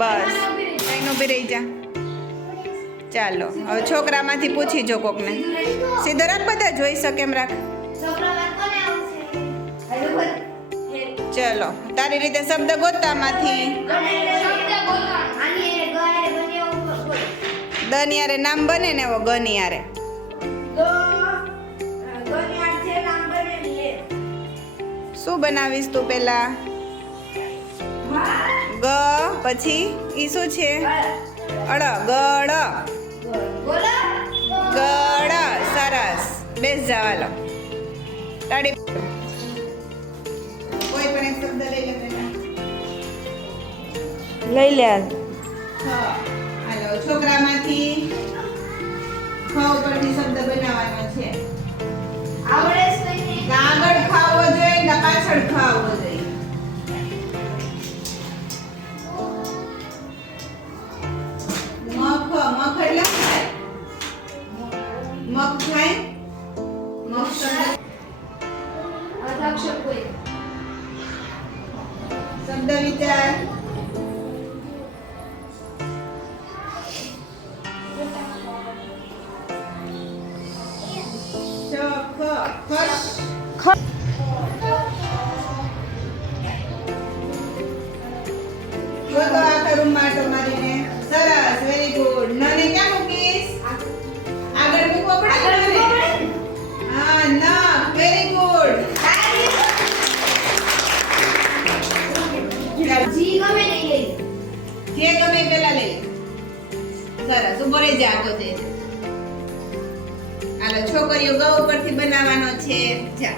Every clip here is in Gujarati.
બસ અહીં ઊભી રહી જા. ચાલો હવે છોકરામાંથી પૂછી જો કોકને. સીધો રાખ, બધા જોઈ શકે એમ રાખ. ચલો તારી રીતે શબ્દ ગોતામાંથી. દની યારે નામ બને ને એવો ગની યારે. શું બનાવીશ તું પેલા? ગ પછી ઈ શું છે? અળ. ગળ. ગળ. સરસ. બેસ જાવાલો. તાળી. કોઈ પણ એક શબ્દ લઈ લે પેલા. લઈ લે. હાલો છોકરામાંથી ખ ઉપરથી શબ્દ બનાવવાનો છે. આવડે છે ને? આગળ ખાવો જોઈએ કે પાછળ ખાવો જોઈએ? મખ. મખ એટલે શું થાય? મખ થાય. મખ શબ્દ અર્ધાક્ષર કોઈ. શબ્દ વિચાર. આખા રૂમમાં આટો મારીને. સરસ, વેરી ગુડ. નને ક્યાં મૂકીશ? આગળ મૂકવો પડે ને? હા, ન. Very good. જી ગમે નહીં લઈ. જે ગમે એ પેલા લઈ. સરસ, ઉભો રહી જા, આગો જઈ. હાલો છોકરીઓ ગ ઉપરથી બનાવવાનો છે. જા.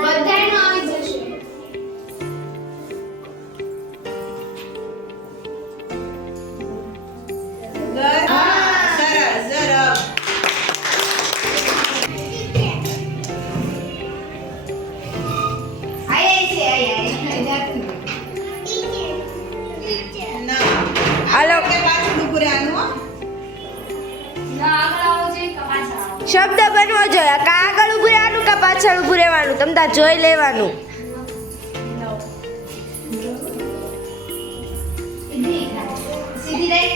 બધાયનો આવી જશે. સરસ, સરસ. હાલો કે પાછળ ઊભું રહેવાનું હો. શબ્દ બનવો જોઈએ. કા આગળ ઊભું રહેવાનું કા પાછળ ઊભું રહેવાનું, તમ તાર જોઈ લેવાનું. સીધી રહી.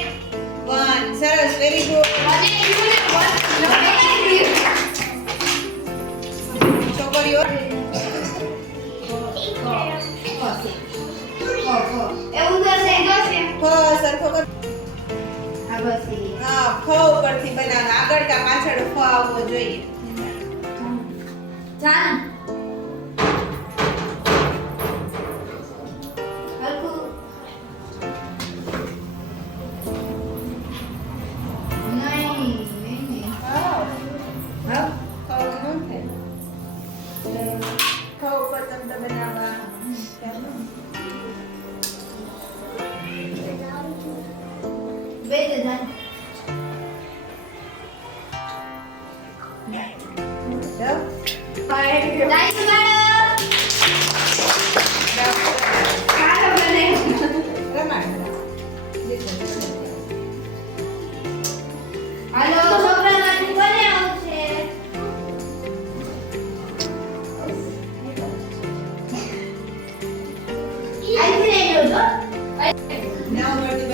વન. સરસ, વેરી ગુડ. છોકરીઓ એવું થશે. ફ સરખો કર. આ બસ હા, ફ ઉપરથી બનાવવાનું. આગળ કા પાછળ ફ આવવો જોઈએ. જાન હલકુ નહીં. હા, ફ નો થાય. ફ ઉપર શબ્દ બનાવવા. બે દે જાન. Nice madam. સારો બને. હાલો છોકરામાંથી કોને આવશે? આઈ ફ્રેન્ડ જો. ના ઉપરથી